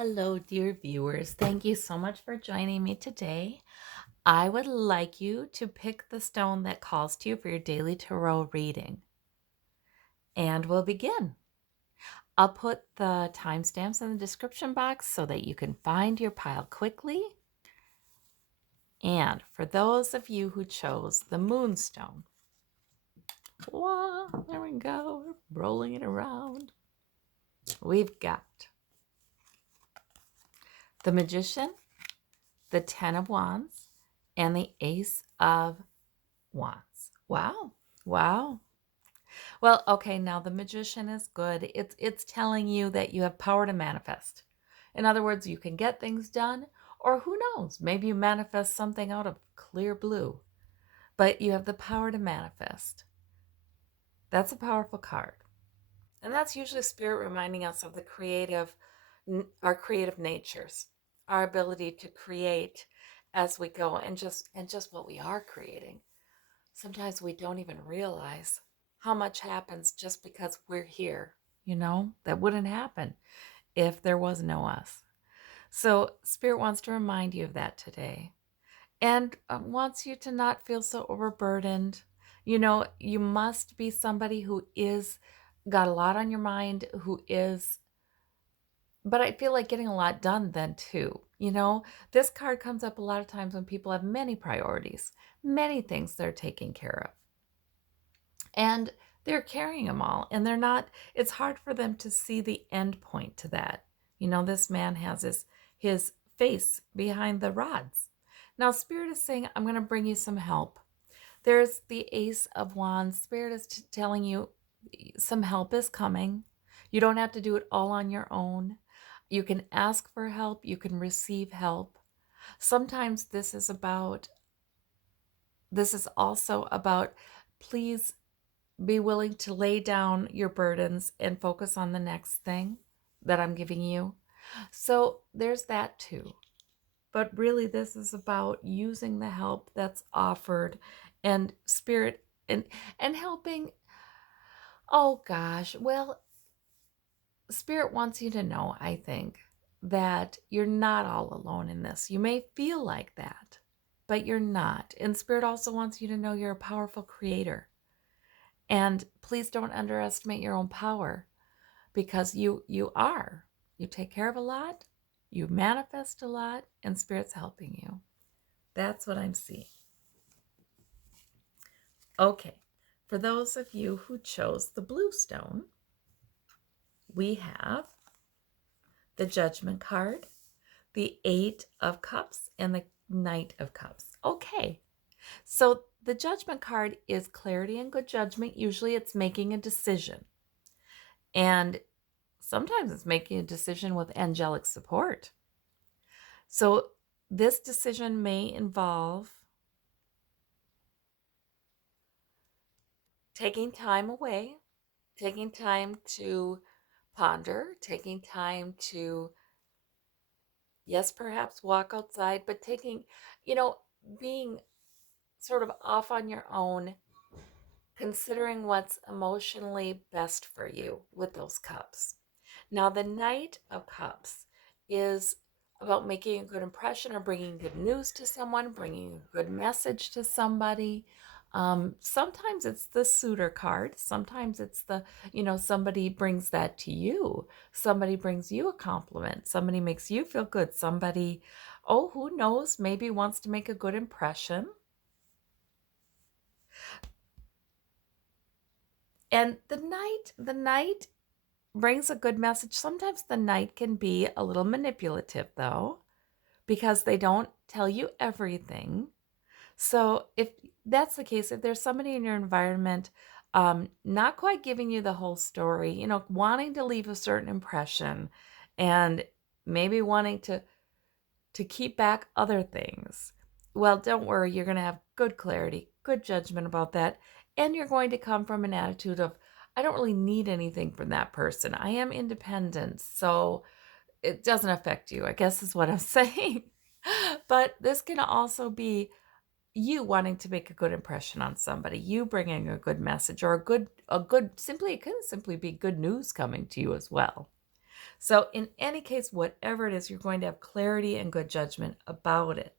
Hello, dear viewers. Thank you so much for joining me today. I would like you to pick the stone that calls to you for your daily tarot reading. And we'll begin. I'll put the timestamps in the description box so that you can find your pile quickly. And for those of you who chose the moonstone, wow, there we go, rolling it around. We've got the Magician, the Ten of Wands, and the Ace of Wands. Wow. Wow. Well, okay, now the Magician is good. It's telling you that you have power to manifest. In other words, you can get things done, or who knows, maybe you manifest something out of clear blue. But you have the power to manifest. That's a powerful card. And that's usually spirit reminding us of our creative natures, our ability to create as we go and just what we are creating. Sometimes we don't even realize how much happens just because we're here. That wouldn't happen if there was no us. So, Spirit wants to remind you of that today and wants you to not feel so overburdened. You must be somebody who is got a lot on your mind, but I feel like getting a lot done then too. This card comes up a lot of times when people have many priorities, many things they're taking care of. And they're carrying them all, and it's hard for them to see the end point to that. This man has his face behind the rods. Now Spirit is saying, I'm going to bring you some help. There's the Ace of Wands. Spirit is telling you some help is coming. You don't have to do it all on your own. You can ask for help, you can receive help. Sometimes this is also about, please be willing to lay down your burdens and focus on the next thing that I'm giving you. So there's that too. But really, this is about using the help that's offered and spirit and helping. Oh gosh. Well, spirit wants you to know, I think, that you're not all alone in this. You may feel like that, but you're not. And spirit also wants you to know you're a powerful creator. And please don't underestimate your own power, because you are. You take care of a lot, you manifest a lot, and Spirit's helping you. That's what I'm seeing. Okay, for those of you who chose the blue stone, we have the Judgment card, the Eight of Cups, and the Knight of Cups. Okay, so the Judgment card is clarity and good judgment. Usually it's making a decision. And sometimes it's making a decision with angelic support. So this decision may involve taking time away, taking time to ponder, taking time to, yes, perhaps walk outside, but being sort of off on your own, considering what's emotionally best for you with those cups. Now, the Knight of Cups is about making a good impression or bringing good news to someone, bringing a good message to somebody. Sometimes it's the suitor card. Sometimes it's somebody brings that to you. Somebody brings you a compliment. Somebody makes you feel good. Somebody, oh, who knows, maybe wants to make a good impression. And the knight brings a good message. Sometimes the knight can be a little manipulative, though, because they don't tell you everything. So if that's the case, if there's somebody in your environment not quite giving you the whole story, wanting to leave a certain impression and maybe wanting to keep back other things, well, don't worry. You're going to have good clarity, good judgment about that. And you're going to come from an attitude of, I don't really need anything from that person. I am independent. So it doesn't affect you, I guess is what I'm saying. But this can also be you wanting to make a good impression on somebody, you bringing a good message or a good, simply, it can simply be good news coming to you as well. So, in any case, whatever it is, you're going to have clarity and good judgment about it.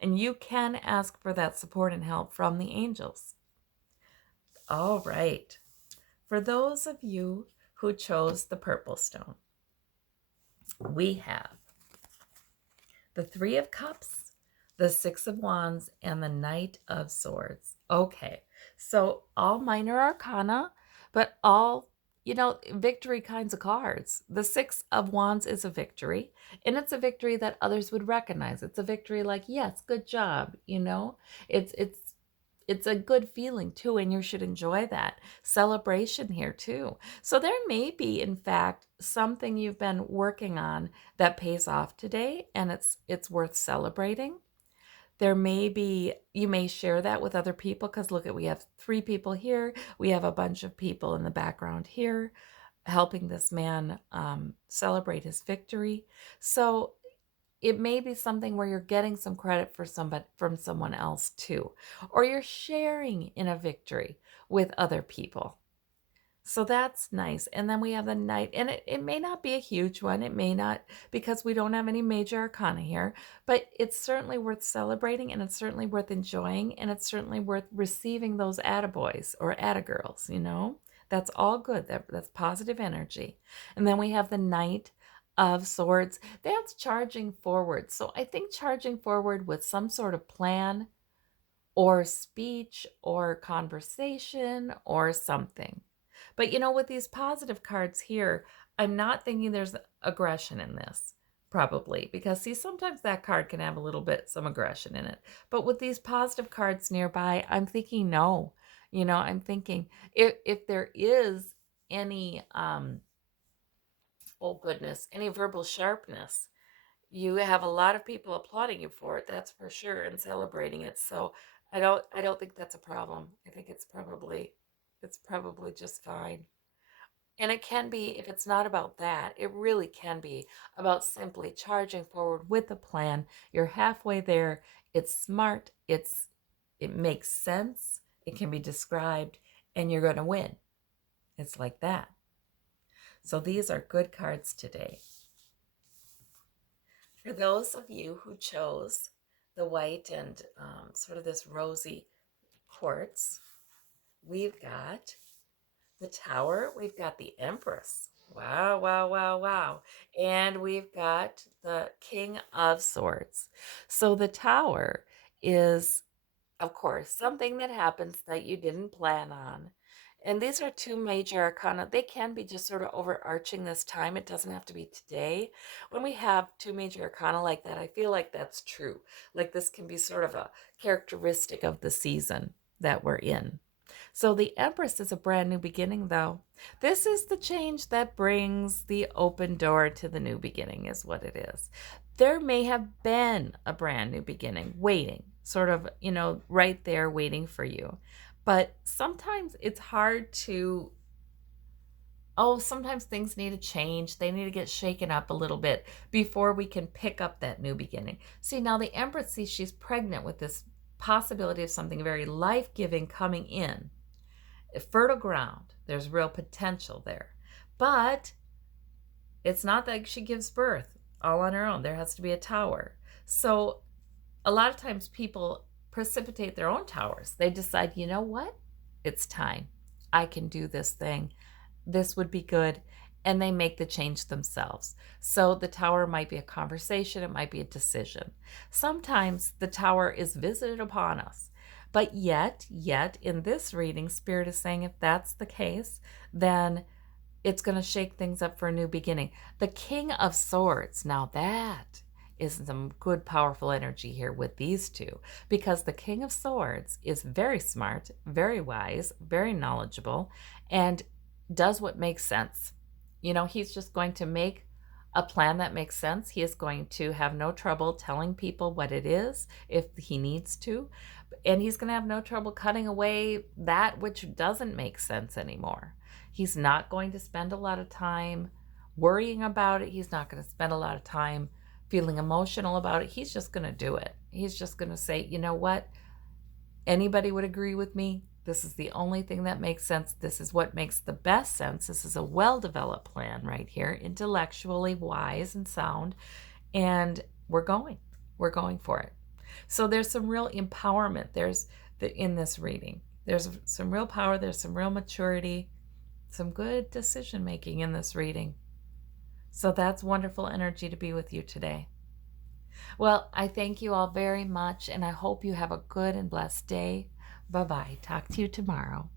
And you can ask for that support and help from the angels. All right. For those of you who chose the purple stone, we have the Three of Cups, the Six of Wands, and the Knight of Swords. Okay, so all minor arcana, but all, victory kinds of cards. The Six of Wands is a victory, and it's a victory that others would recognize. It's a victory like, yes, good job, It's a good feeling too, and you should enjoy that celebration here too. So there may be, in fact, something you've been working on that pays off today, and it's worth celebrating. There may be, you may share that with other people, because look at, we have 3 people here. We have a bunch of people in the background here helping this man celebrate his victory. So it may be something where you're getting some credit for somebody from someone else too, or you're sharing in a victory with other people. So that's nice. And then we have the Knight, and it may not be a huge one. It may not, because we don't have any major arcana here, but it's certainly worth celebrating, and it's certainly worth enjoying, and it's certainly worth receiving those attaboys or attagirls, That's all good. That's positive energy. And then we have the Knight of Swords. That's charging forward. So I think charging forward with some sort of plan or speech or conversation or something. But with these positive cards here, I'm not thinking there's aggression in this, probably, because see, sometimes that card can have a little bit, some aggression in it. But with these positive cards nearby, I'm thinking no. I'm thinking if there is any, oh goodness, any verbal sharpness, you have a lot of people applauding you for it, that's for sure, and celebrating it. So I don't think that's a problem. I think it's probably just fine. And it can be, if it's not about that, it really can be about simply charging forward with a plan. You're halfway there. It's smart. It makes sense. It can be described, and you're going to win. It's like that. So these are good cards today. For those of you who chose the white and sort of this rosy quartz, we've got the Tower, we've got the Empress. Wow, wow, wow, wow. And we've got the King of Swords. So the Tower is, of course, something that happens that you didn't plan on. And these are 2 major arcana. They can be just sort of overarching this time. It doesn't have to be today. When we have 2 major arcana like that, I feel like that's true. Like this can be sort of a characteristic of the season that we're in. So the Empress is a brand new beginning, though. This is the change that brings the open door to the new beginning, is what it is. There may have been a brand new beginning waiting, sort of, right there waiting for you. But sometimes it's hard to, sometimes things need to change. They need to get shaken up a little bit before we can pick up that new beginning. See, now the Empress sees she's pregnant with this possibility of something very life-giving coming in. Fertile ground. There's real potential there. But it's not like she gives birth all on her own. There has to be a tower. So a lot of times people precipitate their own towers. They decide, you know what? It's time. I can do this thing. This would be good. And they make the change themselves. So the tower might be a conversation. It might be a decision. Sometimes the tower is visited upon us. But yet, in this reading, Spirit is saying if that's the case, then it's going to shake things up for a new beginning. The King of Swords, now that is some good, powerful energy here with these 2, because the King of Swords is very smart, very wise, very knowledgeable, and does what makes sense. He's just going to make a plan that makes sense. He is going to have no trouble telling people what it is if he needs to. And he's going to have no trouble cutting away that which doesn't make sense anymore. He's not going to spend a lot of time worrying about it. He's not going to spend a lot of time feeling emotional about it. He's just going to do it. He's just going to say, you know what? Anybody would agree with me. This is the only thing that makes sense. This is what makes the best sense. This is a well-developed plan right here, intellectually wise and sound, and we're going. We're going for it. So there's some real empowerment. In this reading. There's some real power, there's some real maturity, some good decision making in this reading. So that's wonderful energy to be with you today. Well, I thank you all very much, and I hope you have a good and blessed day. Bye-bye. Talk to you tomorrow.